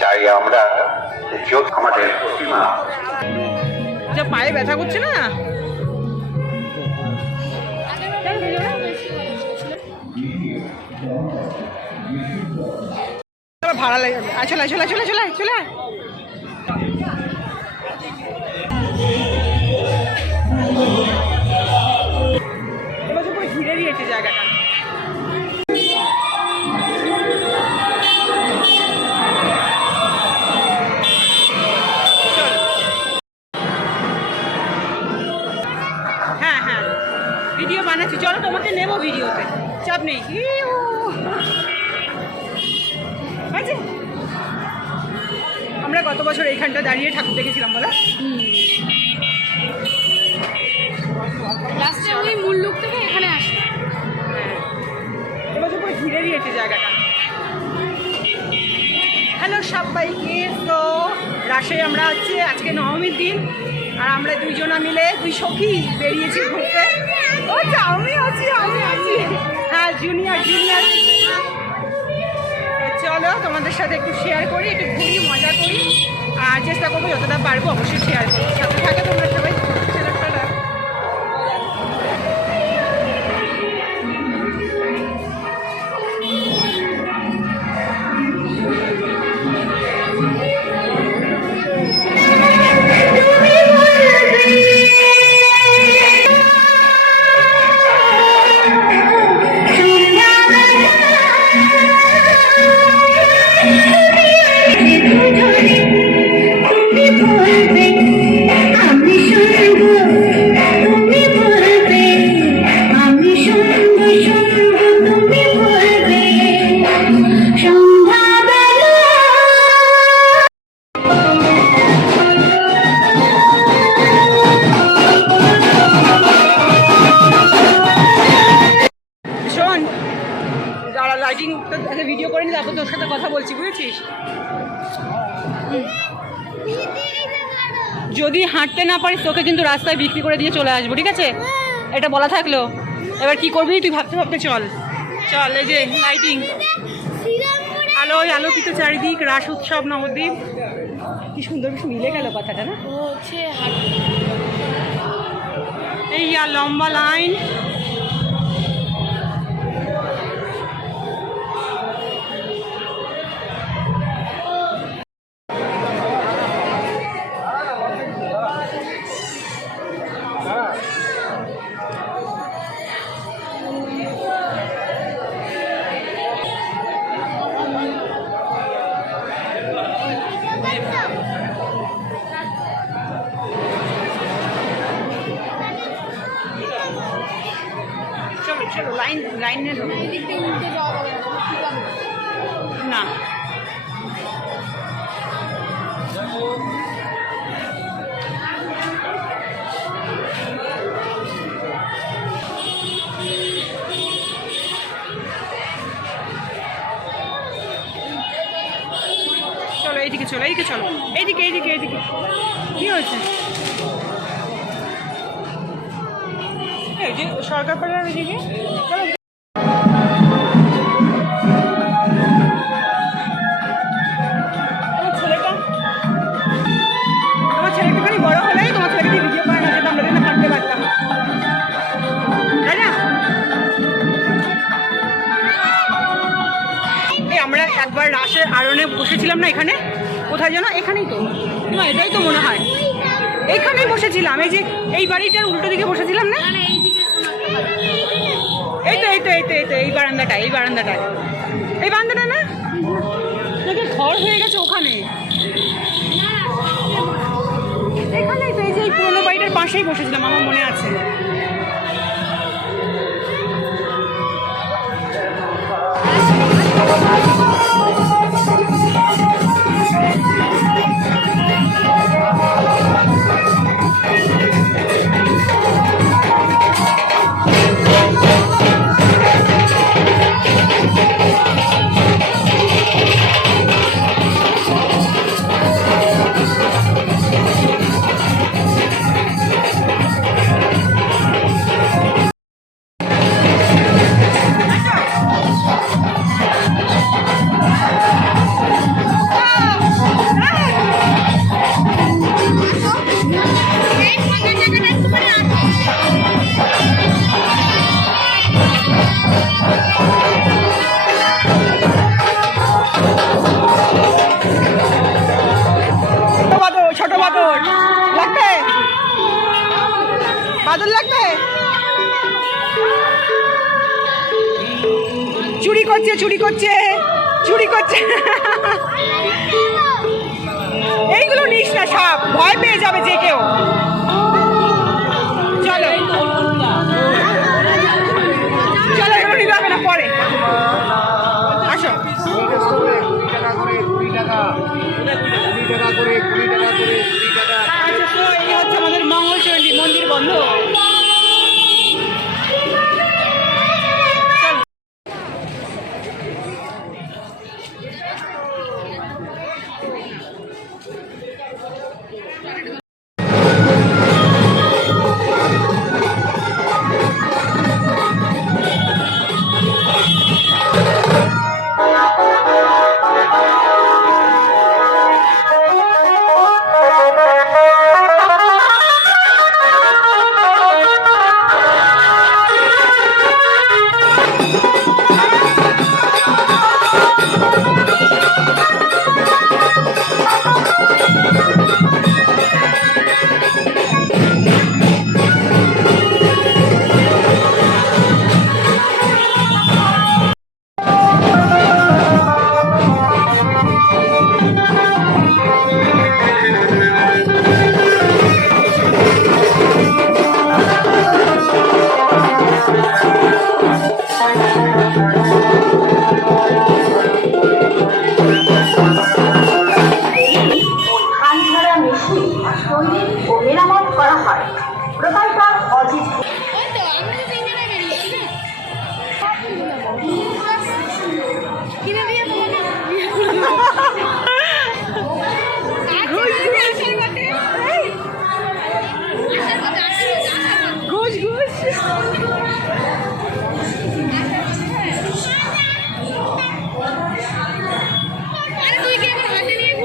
তাই আমরা আমাদের যা পায়ে ব্যথা করছে না, ভাড়া লাগে। চলে চলে চলে চলে চলে এবছর পুরো ঘিরে দিয়েছে জায়গাটা। হ্যাঁ হ্যাঁ ভিডিও বানাচ্ছি, চলো তোমাকে নেবো ভিডিওতে, চাপ নেই। আমরা গত বছর এইখানটা দাঁড়িয়ে ঠাকুর দেখেছিলাম বলো। লাস্টে ওই মূল লোক থেকে এখানে আসে। হ্যাঁ এবছর পুরো ঘিরে দিয়েছে জায়গাটা। হ্যালো সবাইকে, তো রাশে আমরা হচ্ছে আজকে নবমীর দিন, আর আমরা দুইজনা মিলে দুই সখী বেরিয়েছি ঘুরতে। ও আমি আছি হ্যাঁ, জুনিয়র চলো তোমাদের সাথে একটু শেয়ার করি, একটু ঘুরি, মজা করি, আর চেষ্টা করবো যতটা পারবো অবশ্যই শেয়ার করি। সাথে থাকে তোমরা সবাই। লাইটিং তো ভিডিও করে নি, তারপর তোর সাথে কথা বলছি, বুঝেছিস? যদি হাঁটতে না পারিস তোকে কিন্তু রাস্তায় বিক্রি করে দিয়ে চলে আসবো, ঠিক আছে? এটা বলা থাকলো। এবার কি করবি তুই ভাবতে ভাবতে চল। এই যে লাইটিং, আলোয় আলোকিত চারিদিক, রাস উৎসব নবদ্বীপ, কি সুন্দর মিলে গেল কথাটা না? এই আর লম্বা লাইন, চলো লাইন না চলো এইদিকে চলো, এইদিকে কি হয়েছে? এই যে সরকার পাড়ার ওইদিকে চলো। আমার ছেলে একটুখানি বড় হলেই তোমার ছেলেকে ভিডিও করা না যেতাম, আমরা হাঁটতে পারতাম, তাই না? এই আমরা একবার রাসের আরণে বসেছিলাম না, এখানে কোথায় যেন, এখানেই তো না, এটাই তো মনে হয় এইখানেই বসেছিলাম। এই যে এই বাড়িটার উল্টো দিকে বসেছিলাম না, এই বারান্দাটায় না, নাকি ঘর হয়ে গেছে ওখানে? এখানেই তো, এই যে এই পুরোনো বাড়িটার পাশেই বসেছিলাম, আমার মনে আছে। আদর লাগবে? চুরি করছে চুরি করছে চুরি করছে। এইগুলো নিস না, সব ভয় পেয়ে যাবে যে কেউ। চলো চলো, এগুলো নিতে হবে না, পরে আসো। আচ্ছা, তো এই হচ্ছে আমাদের মঙ্গলচণ্ডী মন্দির বন্ধ।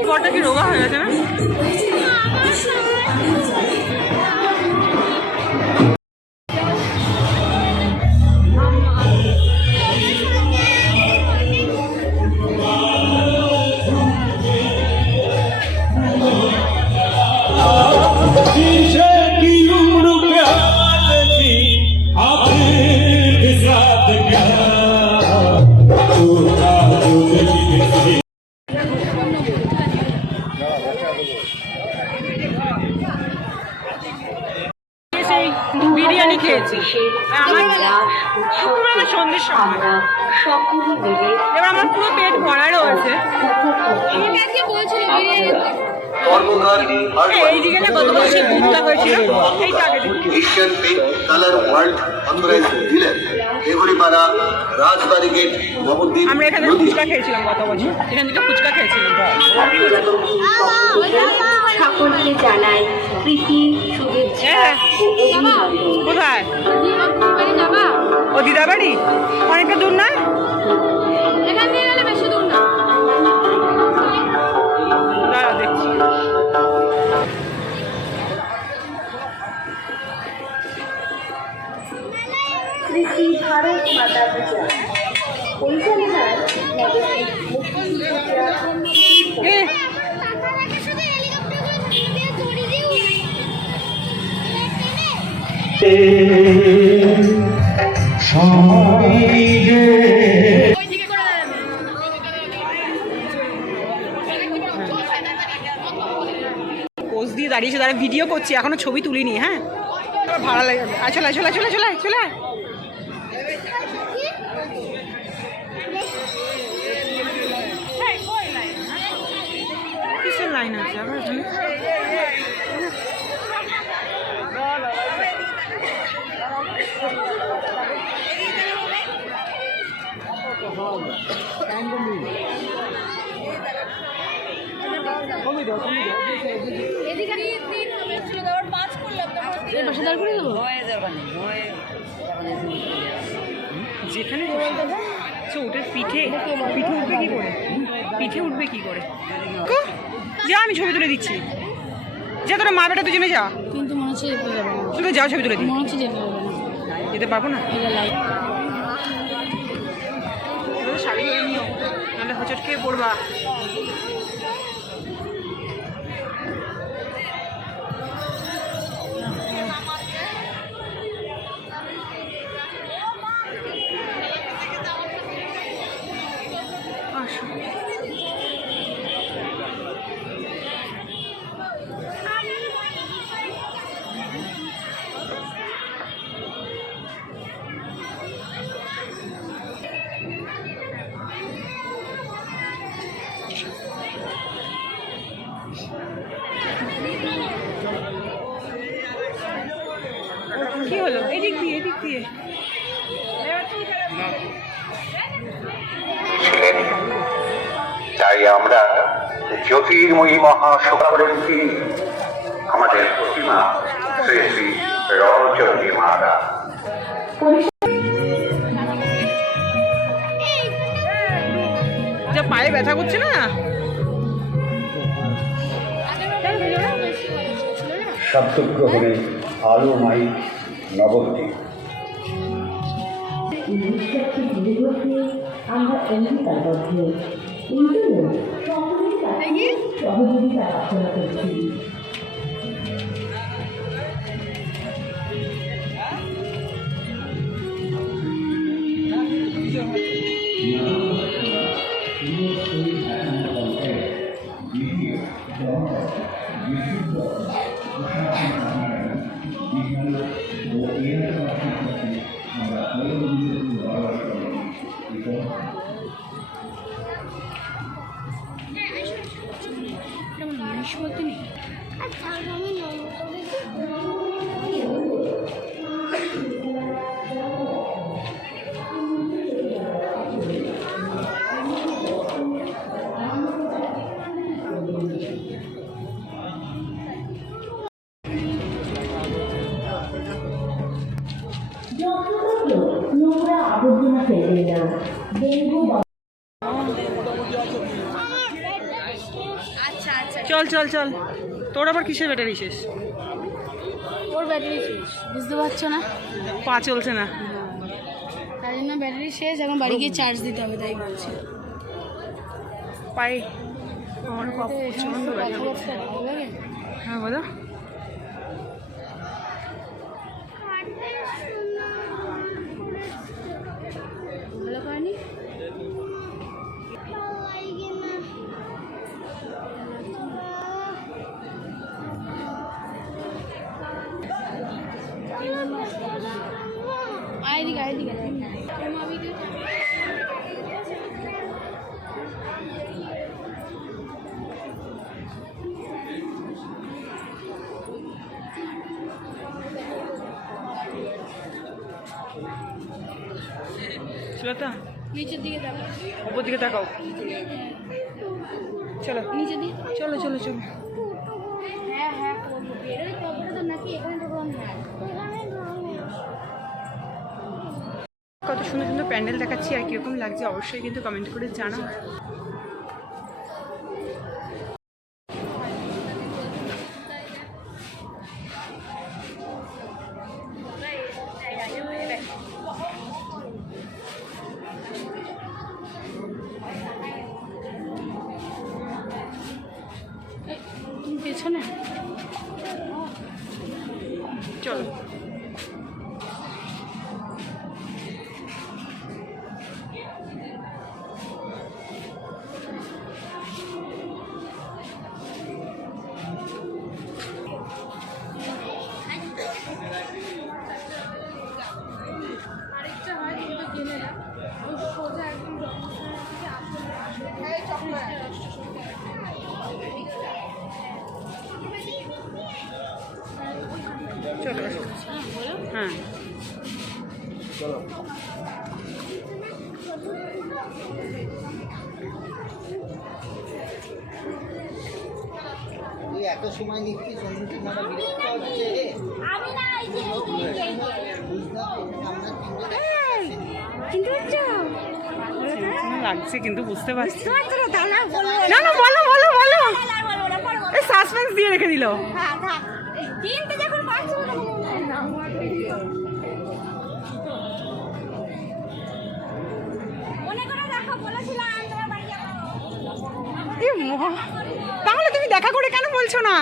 বড়টা কি রোগা হয়ে গেছে না? বিরিয়ানি খেয়েছি আমার সন্ধ্যের সময়, এবার আমার পুরো পেট ভরা রয়েছে। এই দিকে না গত বছর সেই বুকটা হয়েছিল, এইটা আগে Asian paint colour world authorised dealer Debripara Rajbari gate Nabadwip. আমরা এখানে ফুচকা খেয়েছিলাম গত বছর, এখান থেকে ফুচকা খেয়েছিলাম। সকলকে জানাই প্রীতি শুভেচ্ছা ও অভিনন্দন। কোথায়? ও দিদা বাড়ি অনেকটা দূর না? এখান থেকে গেলে বেশি দূর না। দাঁড়া দেখছি। কৃষি ভারত মাতা পূজা পরিচালনায় এ পোজ দিয়ে দাঁড়িয়েছে, তারা ভিডিও করছি, এখনো ছবি তুলিনি। হ্যাঁ, ভাড়া লাগে। চলে চলে চলে চলে চলে। কিসের লাইন আছে আবার? যেখানে ওটার পিঠে পিঠে উঠবে কি করে? পিঠে উঠবে কি করে? যা, আমি ছবি তুলে দিচ্ছি। যা, তোরা মা বেটা দুজনে যা। কিন্তু মনে হচ্ছে যেতে যাবো না। তুই যাও, ছবি তুলে দিই। মনে হচ্ছে যেতে যাবো না। যেতে পারবো না। শাড়ি ধরে নিও, নাহলে হোঁচট খেয়ে পড়বা। কি হলো? এদিক দিয়ে এদিক দিয়ে। তাই আমরা জ্যোতির্ময়ী মহাশোভাবরণ তিনি আমাদের প্রতিমা শ্রী শ্রী রজনী মাতা। যা পায়ে ব্যথা করছে না? শব্দগ্রহণে আলোময়ী নবদ্বীপ। আমরা অঙ্গীকারবদ্ধ এই জন্য সকলের কাছে সহযোগিতা প্রার্থনা করছি। নোংরা আবর্জনা ফেলবে না, ডেঙ্গু চল চল চল। তোর আবার কিসের ব্যাটারি শেষ? ওর ব্যাটারি শেষ, বুঝতে পারছো না? পা চলছে না। তাই জন্য ব্যাটারি শেষ, এখন বাড়ি গিয়ে চার্জ দিতে হবে, তাই বলছি। পায়ে আমার পা প্রচন্ড ব্যথা করছে। ভালো লাগে? হ্যাঁ বলো। ভালো করেনি? আইদিকে আইদিকে শ্লোতা নিচের দিকে তাকাও, উপর দিকে তাকাও। চলো নিচের দিকে। চলো চলো চলো। হ্যাঁ হ্যাঁ করবো, বেরোই তবে তো নাকি এখানে তো কোনো নাই। কত সুন্দর সুন্দর প্যান্ডেল দেখাচ্ছি, আর কীরকম লাগছে অবশ্যই কিন্তু কমেন্ট করে জানাও। পেছনে চলো আরেকটা হয় কিন্তু কিনে না, ওই সোজা একদম চলো হ্যাঁ এত সময় নিচ্ছি সন্ধ্যে মানে বিরক্ত হচ্ছে রে। লাগছে কিন্তু বুঝতে পারছি না। না বলো বলো বলো, এই সাসপেন্স দিয়ে রেখে দিল। তাহলে তুমি দেখা করে কেন বলছো না?